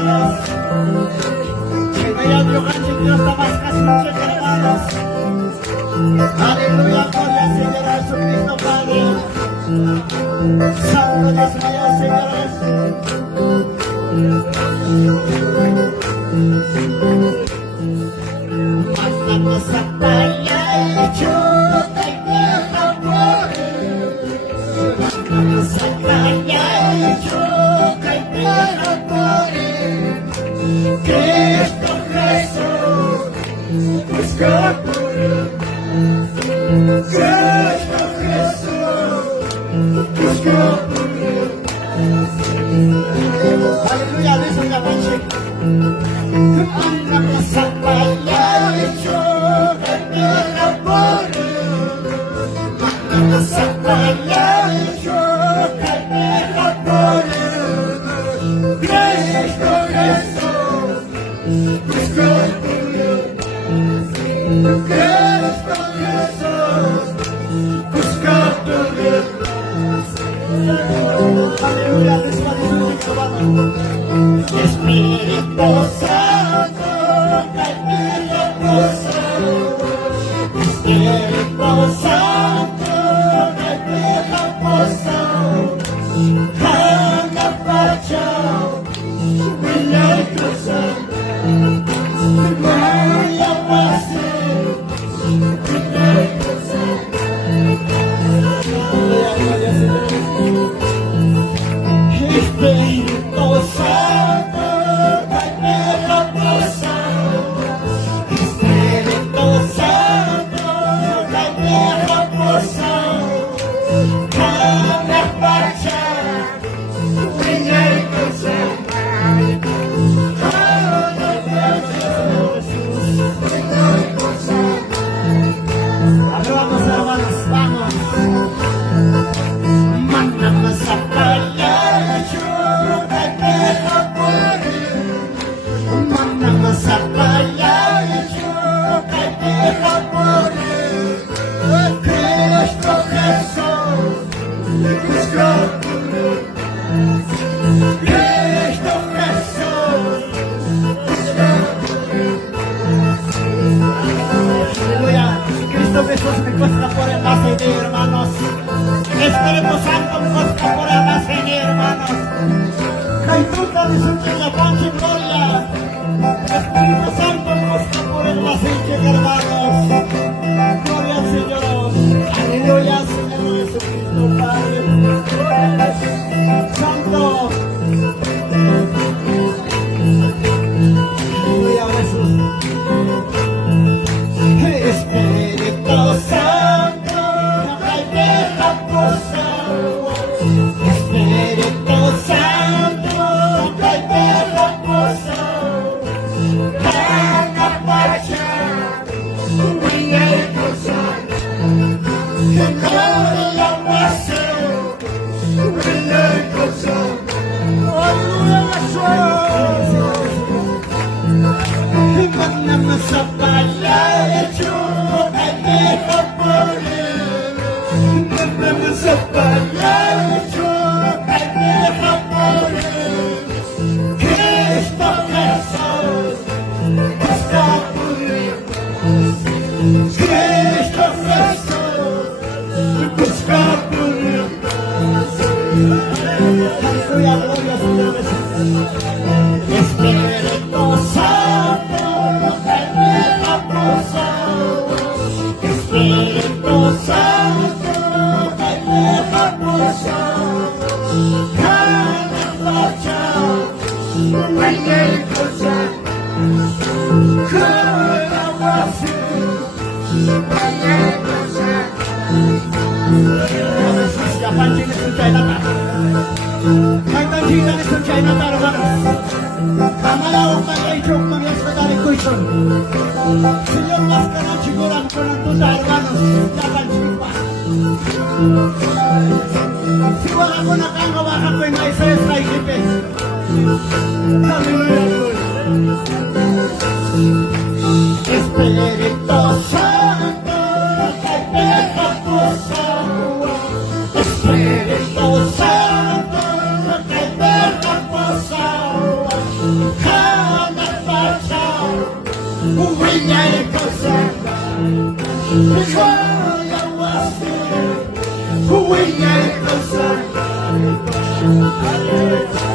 hermanos. Dios está más casi hermanos. Aleluya, gloria al Señor Jesucristo, Padre. Santo Dios mío, señores. Matamos a Paya y Chuta y Vieja Pobre. Matamos a Paya y Chuta y Vieja Pobre. Cristo Jesús, busca por él. Cristo Jesús, busca por él. Aleluya, dice la noche. Andamos a Paya y Chuta y Vieja Pobre. Andamos a Paya y Chuta y Vieja Pobre. Cristo Jesús, busca por él. Cristo Jesús, busca por él. Aleluya, desmadre, hermano. Espíritu Santo, Espíritu Santo, Espíritu Santo, Espíritu Santo, Hana Pachao, Milagro Santo, Maya Pase, Milagro Santo. Espíritu Santo, Espíritu Santo, Espíritu Santo, Espíritu Santo, Hana Pachao, Milagro Santo, Hana Pachao, Milagro Santo. Vamos, hermanos, vamos. Mandamos a Paya y Chuta y Vieja Pobre. Mandamos a Paya y Chuta y Vieja Pobre. Cristo Jesús, busca por él. Cristo Jesús, busca por él. Aleluya. Cristo Jesús me cuesta por el nacer, hermanos. Espíritu Santo me cuesta por el nacer, hermanos. Caituta de su tierra, pancha y gloria. Espíritu Santo me cuesta por el nacer, hermanos. Gloria al Señor. Aleluya, Señor Jesucristo, Padre. Santo. Aleluya, Jesús. Espíritu Santo, Espíritu Santo, Espíritu Santo, Espíritu Santo, Hana Pachao, Milagro Santo, Gloria Pase, Milagro Santo. Mandamos a Paya y Chuta y Vieja Pobre. Mandamos a Paya y Chuta y Vieja Pobre. Cristo Jesús, busca por él. Cristo Jesús, busca por él. Aleluya, gloria al Señor Jesús. Espíritu Santo, Espíritu Santo, Espíritu Santo, Espíritu Santo, Hana Pachao, Milagro Santo, Hana Pachao, Milagro Santo. Ya pancing itu China tak? Kaitan China itu China tak, hermanos. Kamalaw kay Jok mga sekretary ko ito. Señor, mas kanan siguran ko ng tuta, hermanos. Japan sipa. Siwala ko nakanggawakan ko yung isa sa ikipin. Hallelujah. Espíritu Santo, Espíritu Santo, Espíritu Santo, Espíritu Santo,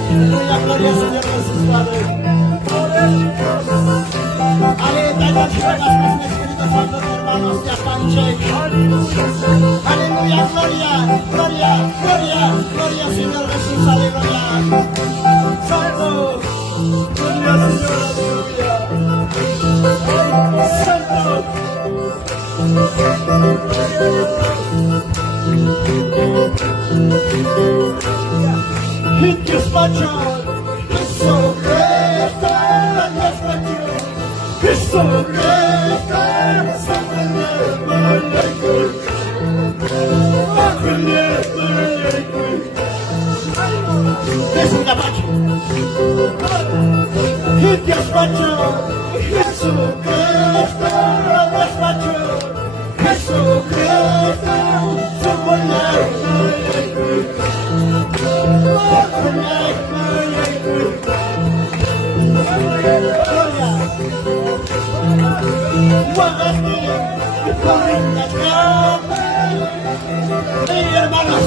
Aleluya, gloria al Señor Jesús, Padre. Aleluya, Espíritu Santo, hermanos, ya panche. Aleluya, gloria, gloria, gloria, gloria, Señor Jesús, aleluya. Santo, gloria, Señor, aleluya. Santo. Dios mayor, Jesús resta, Dios mayor, Jesús resta, Jesús la macho, Dios mayor, Jesús resta, Dios mayor, Jesús resta, somos la hermanos,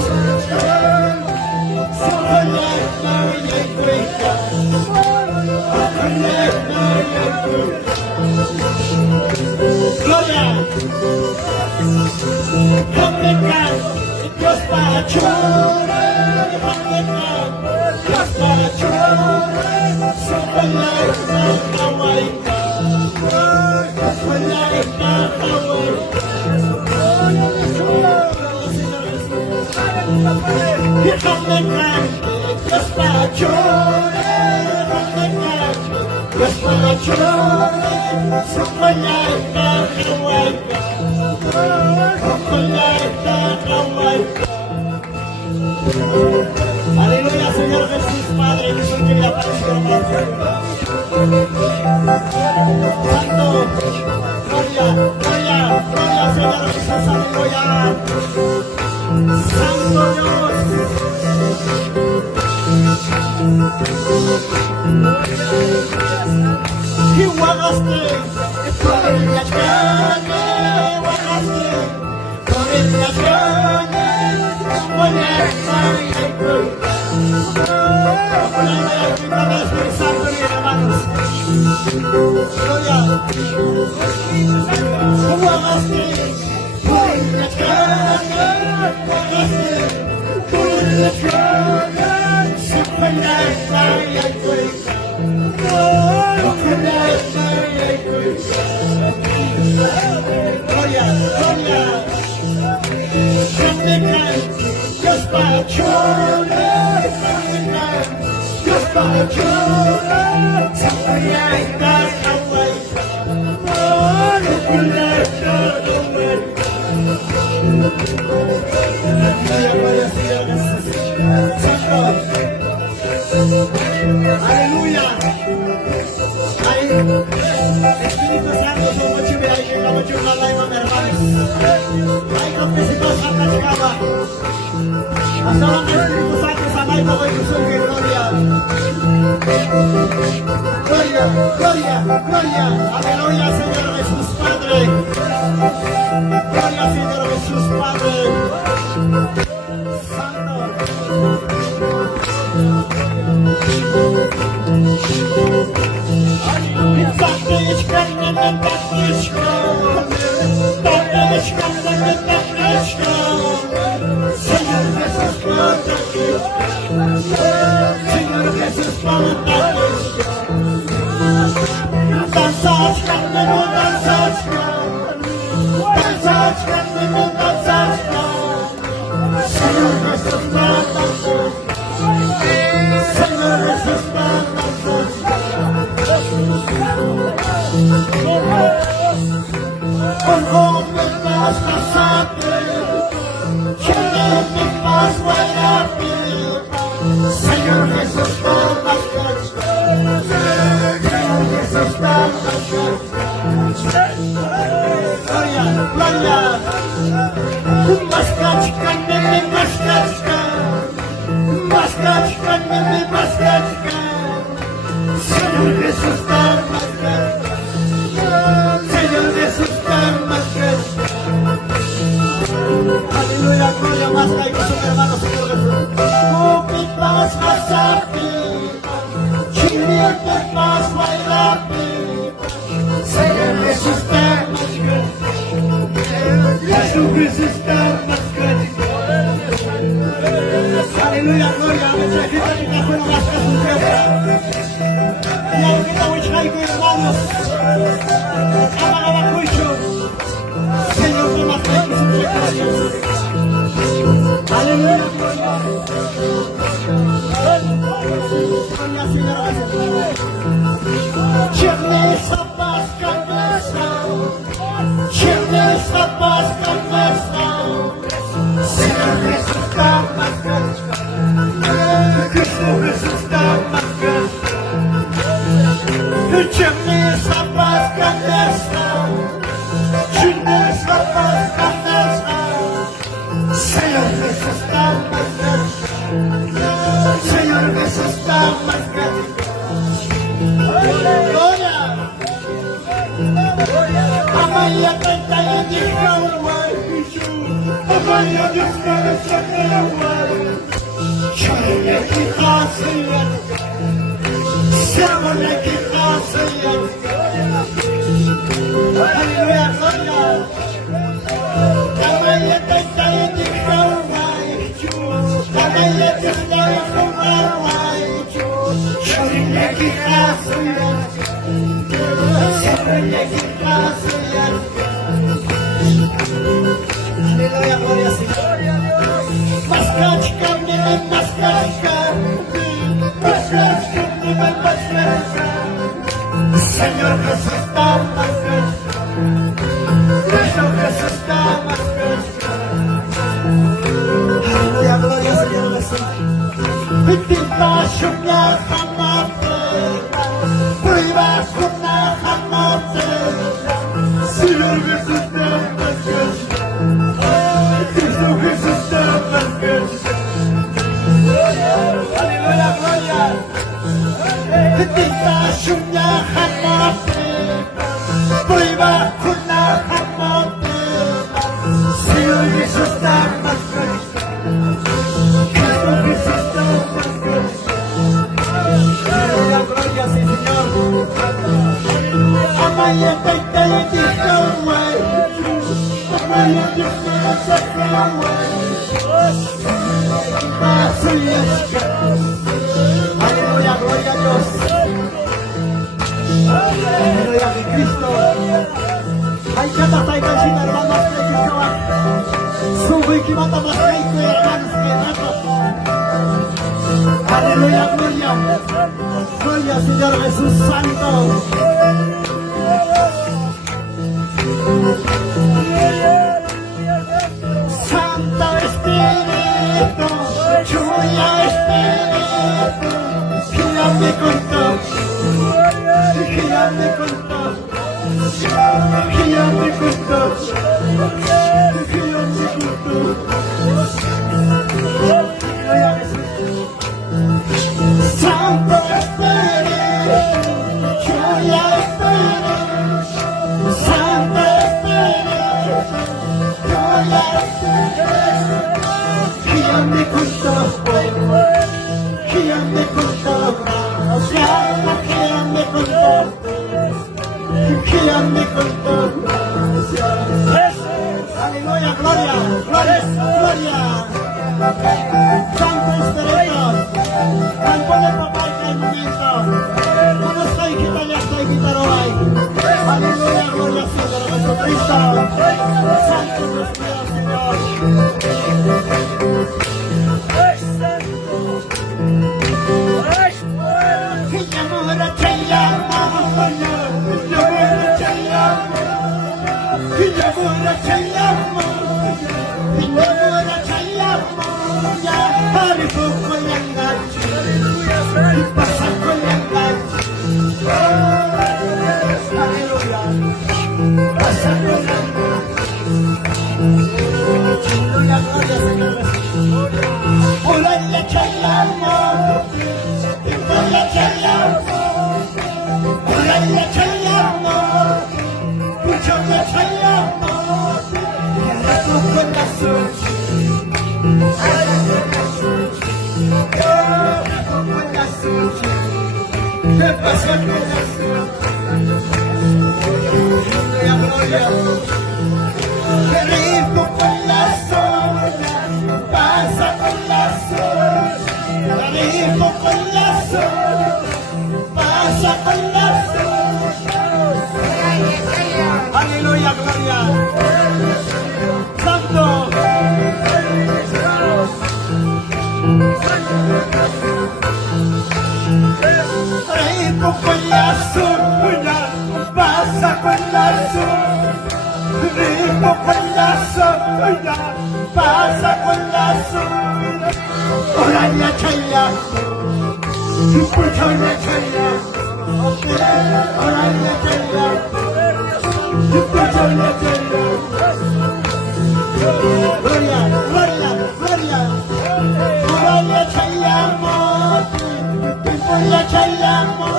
gloria, Dios para llorar, Dios para llorar, somos la Dios para llorar, Dios para llorar, somos aleluya, Señor Jesús, Padre, Dios que le apareció, Santo, gloria, gloria, gloria, Señor Jesús, aleluya. Santo Dios. Y guardaste, por el cañón, guardaste, por el cañón, por el Santo, hermanos. Gloria. Guardaste, por el cañón, por el cañón, siempre la gloria. Gloria, gloria. Dios para llorar, Dios para llorar, siempre hay nada vuelta. Gloria, gloria, Señor Jesús. Santo. Aleluya. Espíritu Santo, somos chivas, hay que como chivas, hay que hermanos. Hay que necesitar Santa Chicaba. Hasta ahora Espíritu Santo, Samay, como Jesús, que gloria. Gloria, gloria, gloria. Aleluya, Señor Jesús, Padre. Gloria, Señor Jesús, Padre. Santo. Señor Jesús, con hombres más pasables, llenos de paz buena vida. Señor Jesús, por más Señor Jesús, por más gloria, gloria. Maskachka, nene, maskachka, maskachka, nene, maskachka. Señor Jesús, por más donde más vale la pena. Señor Jesús está más grande. Jesucristo está más grande. Aleluya, gloria. Nuestra gente que está con más que su tierra. Y ahorita voy a echar hermanos. Abacucho. Señor, tú más que su tierra. Aleluya, gloria. Gloria, Señor. Ciemniejsza paska klesa, ciemniejsza paska klesa. Señor Jesús está más grande. Cristo Jesús está más grande. Ciemniejsza paska klesa, ciemniejsza paska klesa. Señor Jesús está más grande. Señor Jesús está más grande. Gloria. Amaya canta y diga un guay. Amaya diga un guay. Chale que clase ya. Siamole que clase ya. Aleluya, gloria. Amaya canta y diga un guay. Amaya diga un guay. Chale que clase ya. Siamole que clase ya. Aleluya, gloria, Señor. Maskachka, mnie maskachka. Maskachka, mnie maskachka. Señor Jesús está más grande. Cristo Jesús está más grande. Aleluya, gloria, Señor Jesús. Pitinta, shumya, hamate. Prueba, kuna, hamate. Señor Jesús está más grande. Cristo Jesús está más grande. Aleluya, gloria. Pitinta, shumya, hamate. Prueba, kuna, hamate. Señor Jesús está más grande. Cristo Jesús está más grande. Aleluya, gloria, sí, Señor. Amaya, peita y diga un güey. Amaya, diga un güey. Aleluya, gloria a Dios. Aleluya, mi Cristo. Hay que matar y canchita, hermanos, que Cristo va. Sube y que mata más que hermanos que mata. Aleluya, gloria. Gloria, Señor Jesús Santo. Santo Espíritu, Lluvia Espíritu, gírame con todo, gírame con todo, gírame con todo, gírame con todo. Gloria a Jesús. Santo Espíritu, Lluvia Espíritu, Santo Espíritu, Lluvia Espíritu. Gírame con todo, gírame con todo, gírame con todo, gírame con todo. Aleluya, gloria, gloria, gloria. Santo Espíritu, campo de papá en el momento. No estoy quitando, ya estoy quitando hoy. Aleluya, gloria, Señor Jesucristo. Santo Dios mío, Señor. que pasa con la sol. Gloria, gloria. Qué rico con la sol, pasa con la sol. Qué rico con la sol, pasa con la sol. Aleluya, gloria. Santo. Rico con la sol, pasa con la sol. Rico con la sol, pasa con la sol. Oraya chaya, puchaya chaya. Oraya chaya, puchaya chaya. Gloria, gloria, gloria. Oraya chaya mo, puchaya chaya mo.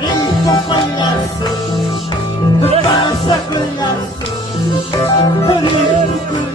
Rico con la sol, pasa con la sol. Rico con